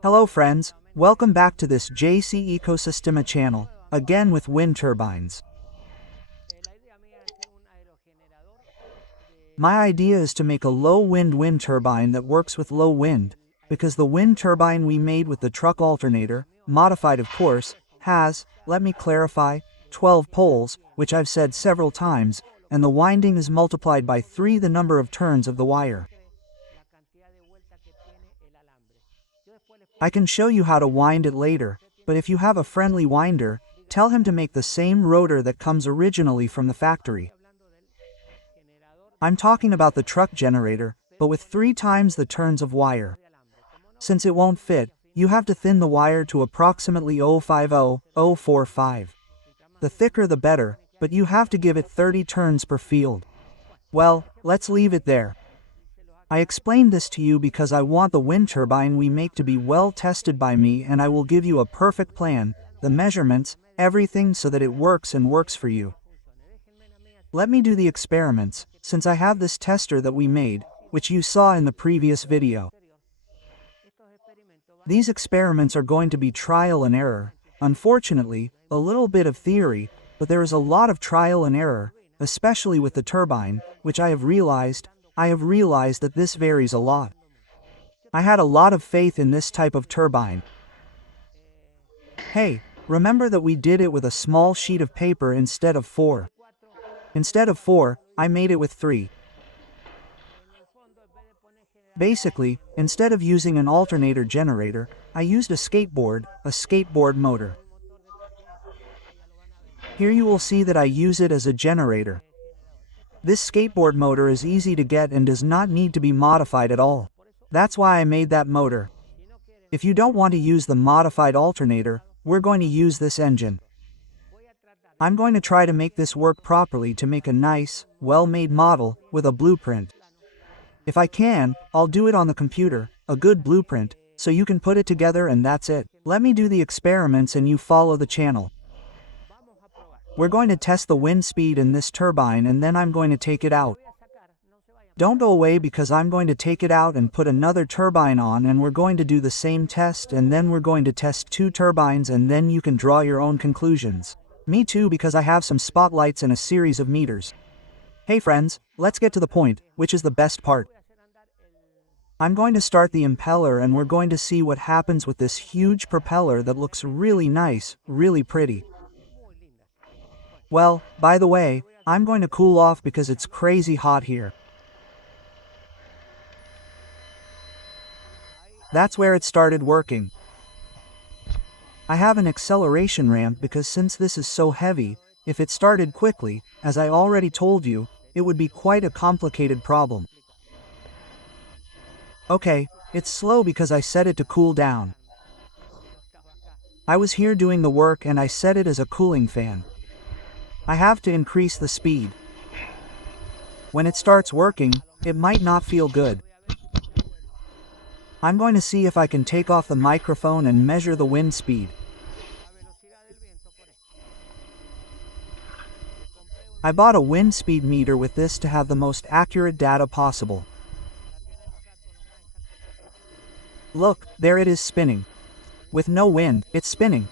Hello friends, welcome back to this JC Ecosistema channel, again with wind turbines. My idea is to make a low wind turbine that works with low wind, because the wind turbine we made with the truck alternator, modified of course, has, let me clarify, 12 poles, which I've said several times, and the winding is multiplied by 3 the number of turns of the wire. I can show you how to wind it later, but if you have a friendly winder, tell him to make the same rotor that comes originally from the factory. I'm talking about the truck generator, but with 3 times the turns of wire. Since it won't fit, you have to thin the wire to approximately 0.50-0.45. The thicker the better, but you have to give it 30 turns per field. Well, let's leave it there. I explained this to you because I want the wind turbine we make to be well tested by me, and I will give you a perfect plan, the measurements, everything so that it works and works for you. Let me do the experiments, since I have this tester that we made, which you saw in the previous video. These experiments are going to be trial and error, unfortunately, a little bit of theory, but there is a lot of trial and error, especially with the turbine, which I have realized that this varies a lot. I had a lot of faith in this type of turbine. Hey, remember that we did it with a small sheet of paper instead of 4. Instead of 4, I made it with 3. Basically, instead of using an alternator generator, I used a skateboard motor. Here you will see that I use it as a generator. This skateboard motor is easy to get and does not need to be modified at all. That's why I made that motor. If you don't want to use the modified alternator, we're going to use this engine. I'm going to try to make this work properly to make a nice, well-made model with a blueprint. If I can, I'll do it on the computer, a good blueprint, so you can put it together and that's it. Let me do the experiments and you follow the channel. We're going to test the wind speed in this turbine and then I'm going to take it out. Don't go away because I'm going to take it out and put another turbine on and we're going to do the same test and then we're going to test 2 turbines and then you can draw your own conclusions. Me too, because I have some spotlights and a series of meters. Hey friends, let's get to the point, which is the best part. I'm going to start the impeller and we're going to see what happens with this huge propeller that looks really nice, really pretty. Well, by the way, I'm going to cool off because it's crazy hot here. That's where it started working. I have an acceleration ramp because since this is so heavy, if it started quickly, as I already told you, it would be quite a complicated problem. Okay, it's slow because I set it to cool down. I was here doing the work and I set it as a cooling fan. I have to increase the speed. When it starts working, it might not feel good. I'm going to see if I can take off the microphone and measure the wind speed. I bought a wind speed meter with this to have the most accurate data possible. Look, there it is spinning. With no wind, it's spinning.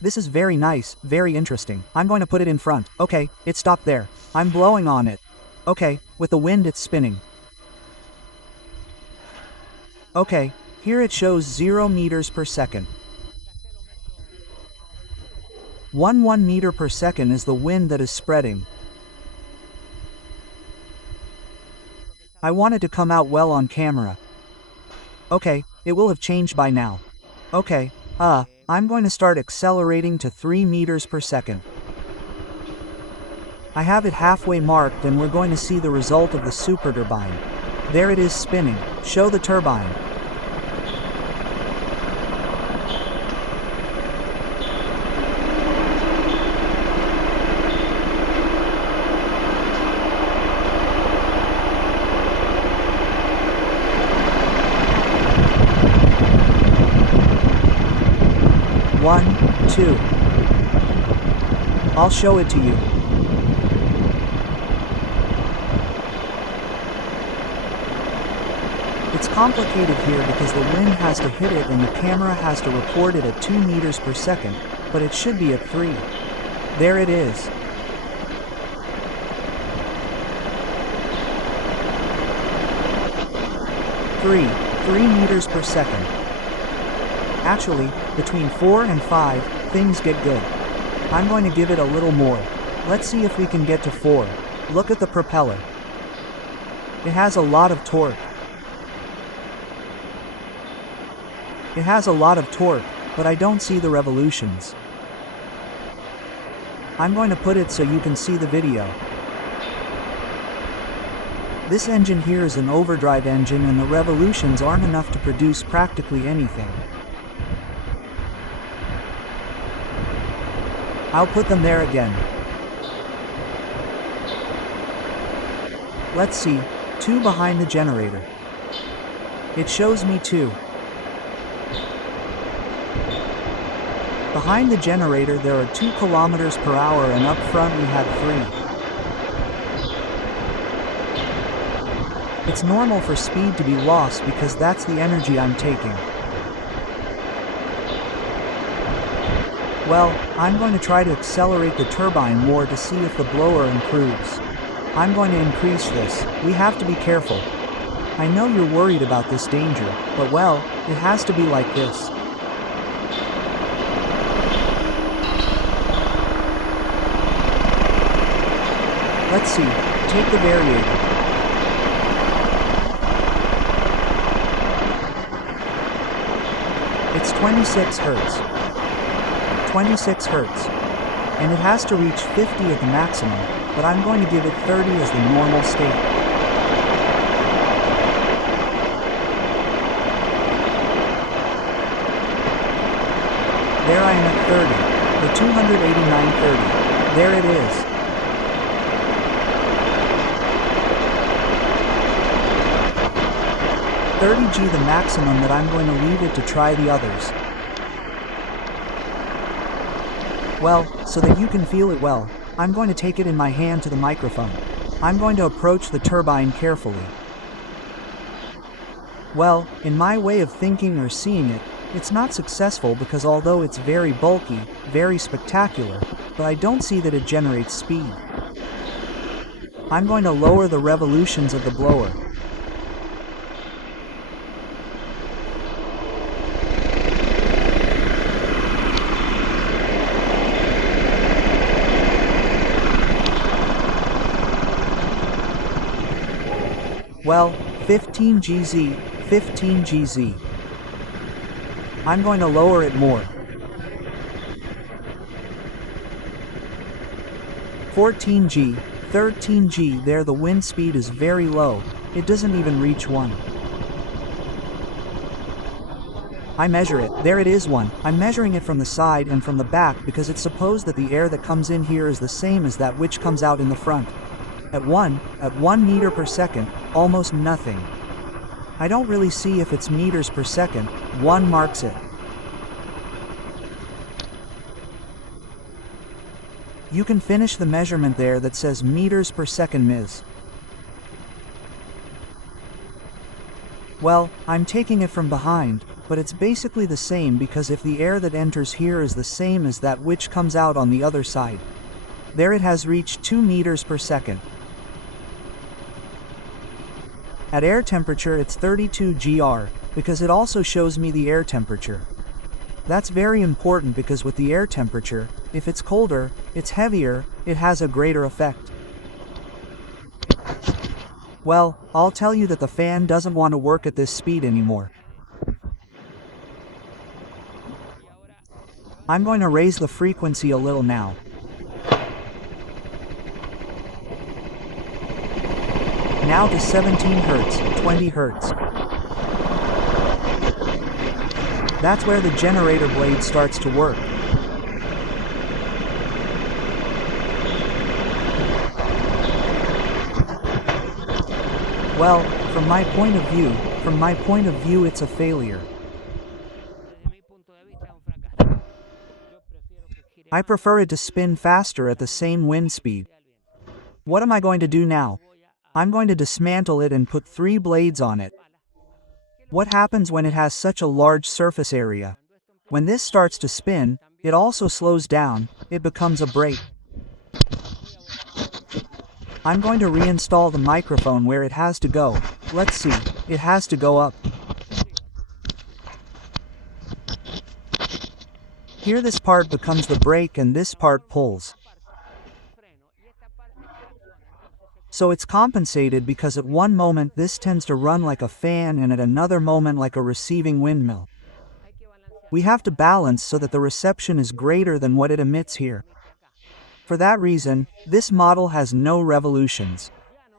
This is very nice, very interesting. I'm going to put it in front. Okay, it stopped there. I'm blowing on it. Okay, with the wind it's spinning. Okay, here it shows 0 meters per second. 1 meter per second is the wind that is spreading. I want it to come out well on camera. Okay, it will have changed by now. Okay, I'm going to start accelerating to 3 meters per second. I have it halfway marked and we're going to see the result of the super turbine. There it is spinning. Show the turbine. One, 2. I'll show it to you. complicated here because the wind has to hit it and the camera has to record it at 2 meters per second, but it should be at 3. There it is. Three meters per second. Actually, between 4 and 5, things get good. I'm going to give it a little more. Let's see if we can get to 4. Look at the propeller. It has a lot of torque. It has a lot of torque, but I don't see the revolutions. I'm going to put it so you can see the video. This engine here is an overdrive engine and the revolutions aren't enough to produce practically anything. I'll put them there again. Let's see, 2 behind the generator. It shows me 2. Behind the generator there are 2 kilometers per hour and up front we had 3. It's normal for speed to be lost because that's the energy I'm taking. Well, I'm going to try to accelerate the turbine more to see if the blower improves. I'm going to increase this. We have to be careful. I know you're worried about this danger, but well, it has to be like this. Let's see, take the variator. It's 26 Hertz. 26 Hertz. And it has to reach 50 at the maximum, but I'm going to give it 30 as the normal state. There I am at 30, the 289.30. There it is. $30G the maximum that I'm going to leave it to try the others. Well, so that you can feel it well, I'm going to take it in my hand to the microphone. I'm going to approach the turbine carefully. Well, in my way of thinking or seeing it, it's not successful because although it's very bulky, very spectacular, but I don't see that it generates speed. I'm going to lower the revolutions of the blower. Well, 15 GZ, 15 GZ. I'm going to lower it more. 14G, 13G. There the wind speed is very low, it doesn't even reach 1. I measure it, there it is 1. I'm measuring it from the side and from the back because it's supposed that the air that comes in here is the same as that which comes out in the front. At 1 meter per second, almost nothing. I don't really see if it's meters per second, 1 marks it. You can finish the measurement there that says meters per second Ms. Well, I'm taking it from behind, but it's basically the same because if the air that enters here is the same as that which comes out on the other side. There it has reached 2 meters per second. At air temperature it's 32 GR, because it also shows me the air temperature. That's very important because with the air temperature, if it's colder, it's heavier, it has a greater effect. Well, I'll tell you that the fan doesn't want to work at this speed anymore. I'm going to raise the frequency a little now. Now to 17 Hz, 20 Hz. That's where the generator blade starts to work. Well, from my point of view it's a failure. I prefer it to spin faster at the same wind speed. What am I going to do now? I'm going to dismantle it and put 3 blades on it. What happens when it has such a large surface area? When this starts to spin, it also slows down, it becomes a brake. I'm going to reinstall the microphone where it has to go. Let's see, it has to go up. Here this part becomes the brake and this part pulls. So it's compensated because at one moment this tends to run like a fan and at another moment like a receiving windmill. We have to balance so that the reception is greater than what it emits here. For that reason, this model has no revolutions.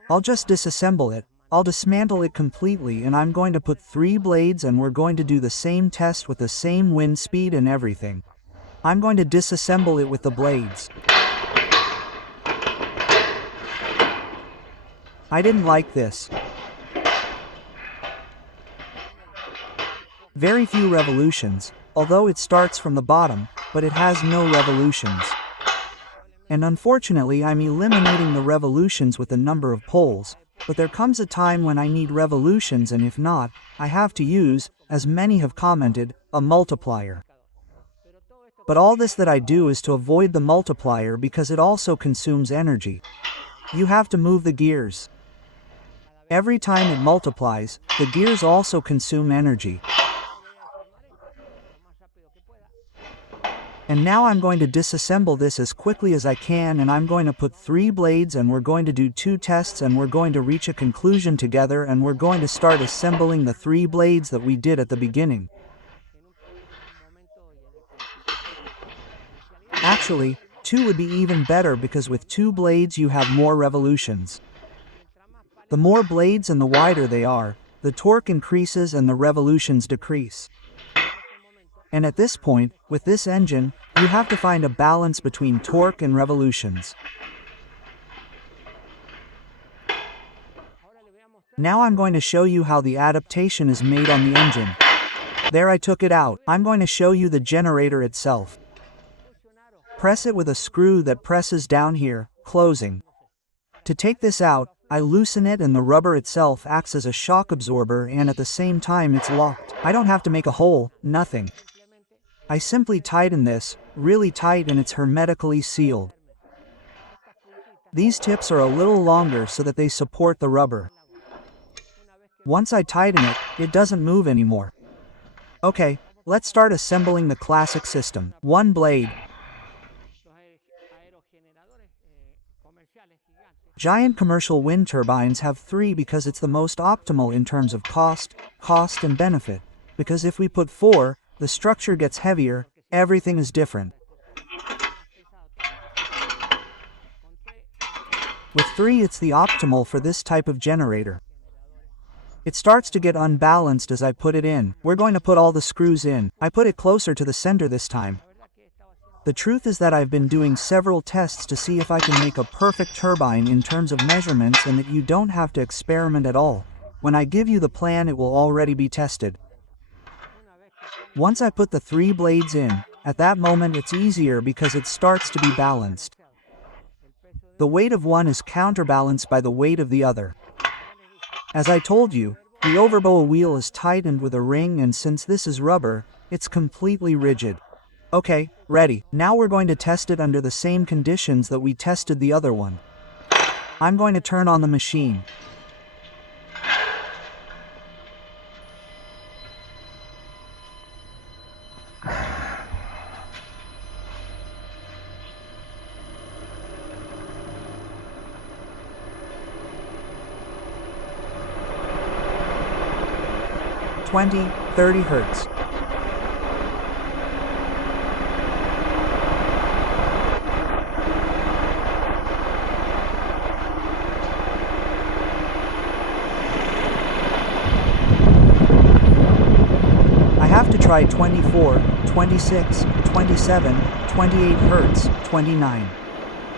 I'll just disassemble it, I'll dismantle it completely, and I'm going to put 3 blades and we're going to do the same test with the same wind speed and everything. I'm going to disassemble it with the blades. I didn't like this. Very few revolutions, although it starts from the bottom, but it has no revolutions. And unfortunately I'm eliminating the revolutions with the number of poles, but there comes a time when I need revolutions, and if not, I have to use, as many have commented, a multiplier. But all this that I do is to avoid the multiplier because it also consumes energy. You have to move the gears. Every time it multiplies, the gears also consume energy. And now I'm going to disassemble this as quickly as I can, and I'm going to put 3 blades and we're going to do 2 tests and we're going to reach a conclusion together, and we're going to start assembling the 3 blades that we did at the beginning. Actually, 2 would be even better because with 2 blades you have more revolutions. The more blades and the wider they are, the torque increases and the revolutions decrease. And at this point, with this engine, you have to find a balance between torque and revolutions. Now I'm going to show you how the adaptation is made on the engine. There, I took it out. I'm going to show you the generator itself. Press it with a screw that presses down here, closing. To take this out, I loosen it and the rubber itself acts as a shock absorber, and at the same time it's locked. I don't have to make a hole, nothing. I simply tighten this, really tight, and it's hermetically sealed. These tips are a little longer so that they support the rubber. Once I tighten it, it doesn't move anymore. Okay, let's start assembling the classic system. 1 blade. Giant commercial wind turbines have 3 because it's the most optimal in terms of cost and benefit. Because if we put 4, the structure gets heavier, everything is different. With 3 it's the optimal for this type of generator. It starts to get unbalanced as I put it in. We're going to put all the screws in. I put it closer to the center this time. The truth is that I've been doing several tests to see if I can make a perfect turbine in terms of measurements, and that you don't have to experiment at all. When I give you the plan, it will already be tested. Once I put the 3 blades in, at that moment it's easier because it starts to be balanced. The weight of one is counterbalanced by the weight of the other. As I told you, the overboa wheel is tightened with a ring, and since this is rubber, it's completely rigid. Okay, ready. Now we're going to test it under the same conditions that we tested the other one. I'm going to turn on the machine. (20, 30 Hertz). I have to try 24, 26, 27, 28 Hertz, 29.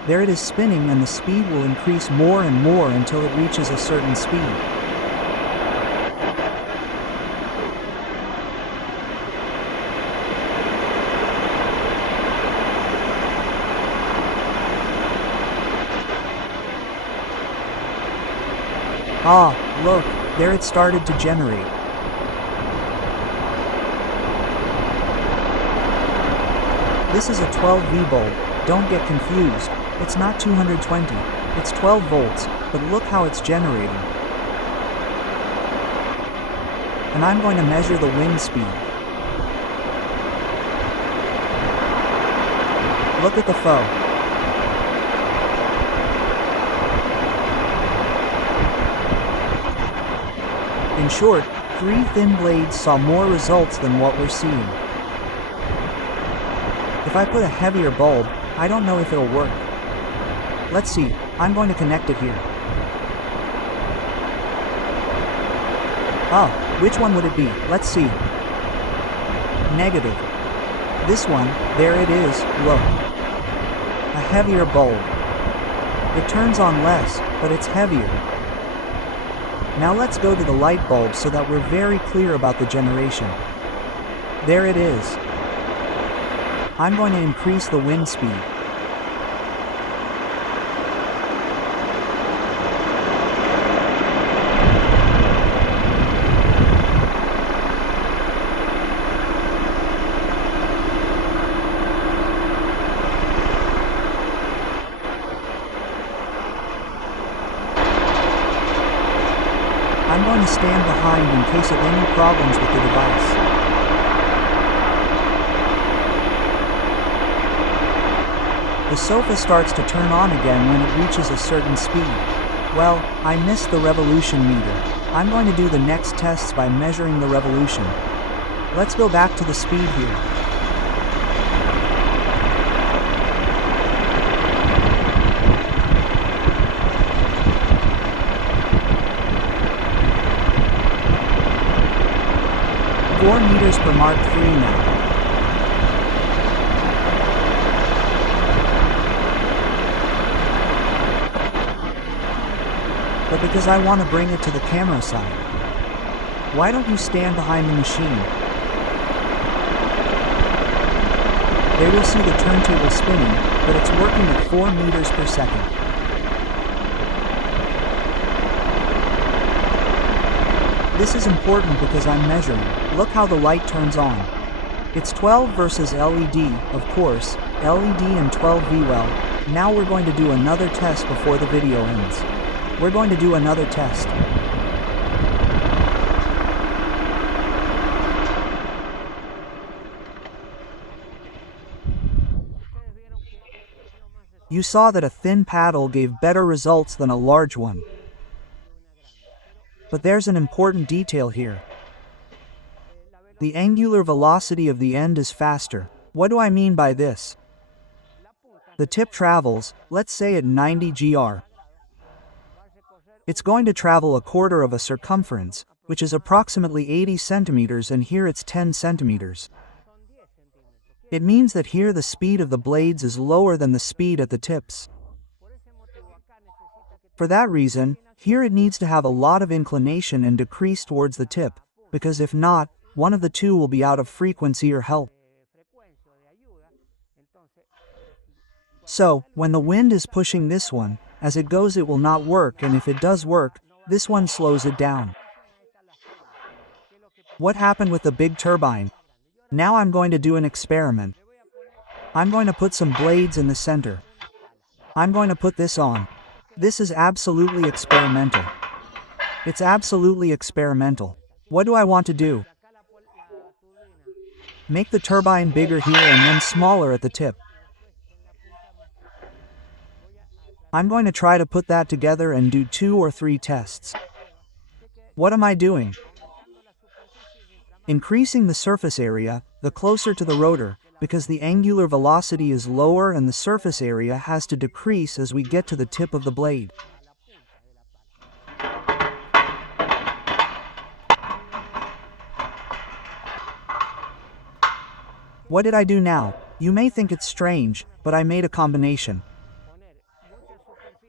There it is spinning, and the speed will increase more and more until it reaches a certain speed. Ah, look, there it started to generate. This is a 12V bulb, don't get confused, it's not 220, it's 12 volts, but look how it's generating. And I'm going to measure the wind speed. Look at the foe. In short, 3 thin blades saw more results than what we're seeing. If I put a heavier bulb, I don't know if it'll work. Let's see, I'm going to connect it here. Oh, which one would it be? Let's see. Negative. This one, there it is, look. A heavier bulb. It turns on less, but it's heavier. Now let's go to the light bulb so that we're very clear about the generation. There it is. I'm going to increase the wind speed. I'm going to stand behind in case of any problems with the device. The sofa starts to turn on again when it reaches a certain speed. Well, I missed the revolution meter. I'm going to do the next tests by measuring the revolution. Let's go back to the speed here. Four meters per Mark III now. But because I want to bring it to the camera side. Why don't you stand behind the machine? There you'll see the turntable spinning, but it's working at 4 meters per second. This is important because I'm measuring. Look how the light turns on. It's 12 versus LED, of course, LED and 12V. Well, now we're going to do another test before the video ends. We're going to do another test. You saw that a thin paddle gave better results than a large one. But there's an important detail here. The angular velocity of the end is faster. What do I mean by this? The tip travels, let's say at 90 gr. It's going to travel a quarter of a circumference, which is approximately 80 centimeters, and here it's 10 centimeters. It means that here the speed of the blades is lower than the speed at the tips. For that reason, here it needs to have a lot of inclination and decrease towards the tip, because if not, one of the two will be out of frequency or help. So, when the wind is pushing this one, as it goes it will not work, and if it does work, this one slows it down. What happened with the big turbine? Now I'm going to do an experiment. I'm going to put some blades in the center. I'm going to put this on. This is absolutely experimental. It's absolutely experimental. What do I want to do? Make the turbine bigger here and then smaller at the tip. I'm going to try to put that together and do 2 or 3 tests. What am I doing? Increasing the surface area, the closer to the rotor, because the angular velocity is lower and the surface area has to decrease as we get to the tip of the blade. What did I do now? You may think it's strange, but I made a combination.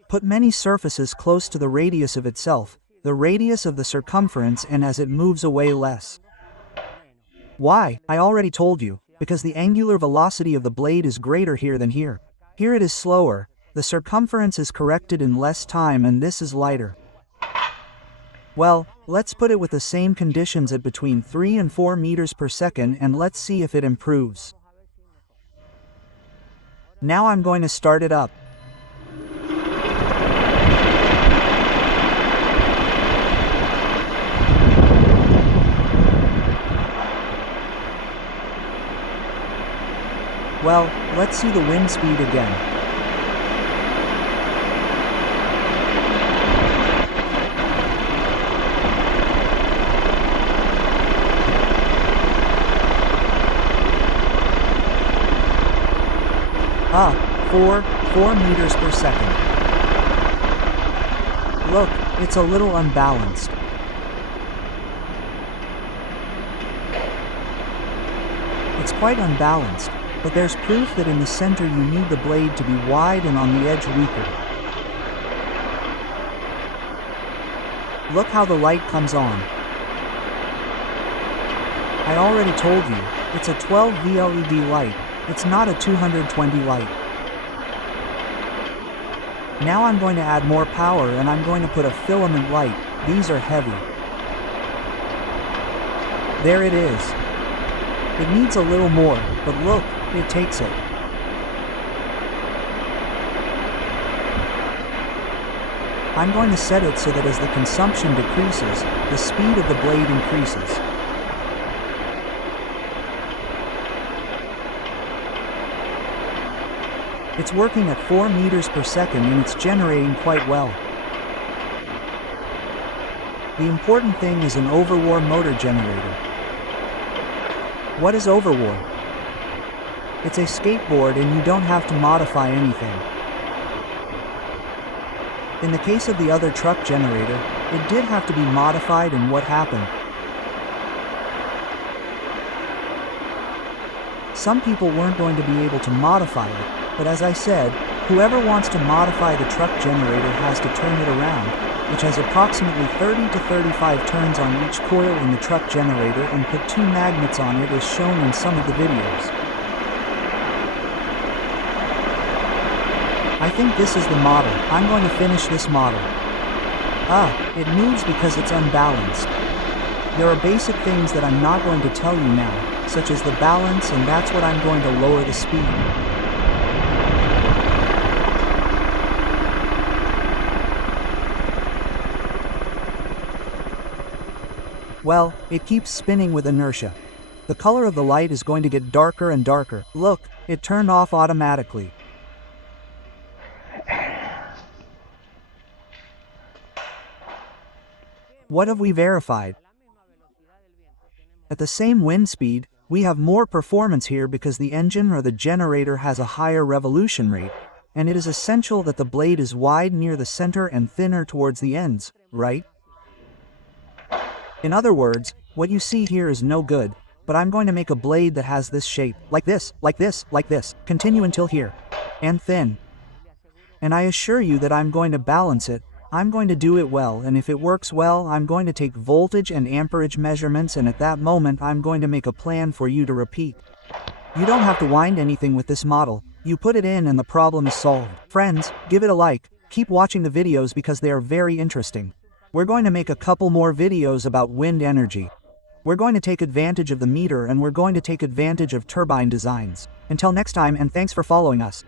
Put many surfaces close to the radius of itself, the radius of the circumference, and as it moves away less. Why? I already told you, because the angular velocity of the blade is greater here than here. Here it is slower, the circumference is corrected in less time, and this is lighter. Well, let's put it with the same conditions at between 3 and 4 meters per second and let's see if it improves. Now I'm going to start it up. Well, let's see the wind speed again. Ah, 4 meters per second. Look, it's a little unbalanced. It's quite unbalanced, but there's proof that in the center you need the blade to be wide and on the edge weaker. Look how the light comes on. I already told you, it's a 12V LED light. It's not a 220 light. Now I'm going to add more power and I'm going to put a filament light. These are heavy. There it is. It needs a little more, but look, it takes it. I'm going to set it so that as the consumption decreases, the speed of the blade increases. It's working at 4 meters per second and it's generating quite well. The important thing is an overwar motor generator. What is overwar? It's a skateboard and you don't have to modify anything. In the case of the other truck generator, it did have to be modified, and what happened? Some people weren't going to be able to modify it. But as I said, whoever wants to modify the truck generator has to turn it around, which has approximately 30 to 35 turns on each coil in the truck generator, and put 2 magnets on it as shown in some of the videos. I think this is the model. I'm going to finish this model. It moves because it's unbalanced. There are basic things that I'm not going to tell you now, such as the balance, and that's what I'm going to lower the speed. Well, it keeps spinning with inertia. The color of the light is going to get darker and darker. Look, it turned off automatically. What have we verified? At the same wind speed, we have more performance here because the engine or the generator has a higher revolution rate, and it is essential that the blade is wide near the center and thinner towards the ends, right? In other words, what you see here is no good, but I'm going to make a blade that has this shape, like this, like this, like this, continue until here, and thin. And I assure you that I'm going to balance it. I'm going to do it well, and if it works well, I'm going to take voltage and amperage measurements, and at that moment I'm going to make a plan for you to repeat. You don't have to wind anything with this model. You put it in and the problem is solved. Friends, give it a like, keep watching the videos because they are very interesting. We're going to make a couple more videos about wind energy. We're going to take advantage of the meter, and we're going to take advantage of turbine designs. Until next time, and thanks for following us.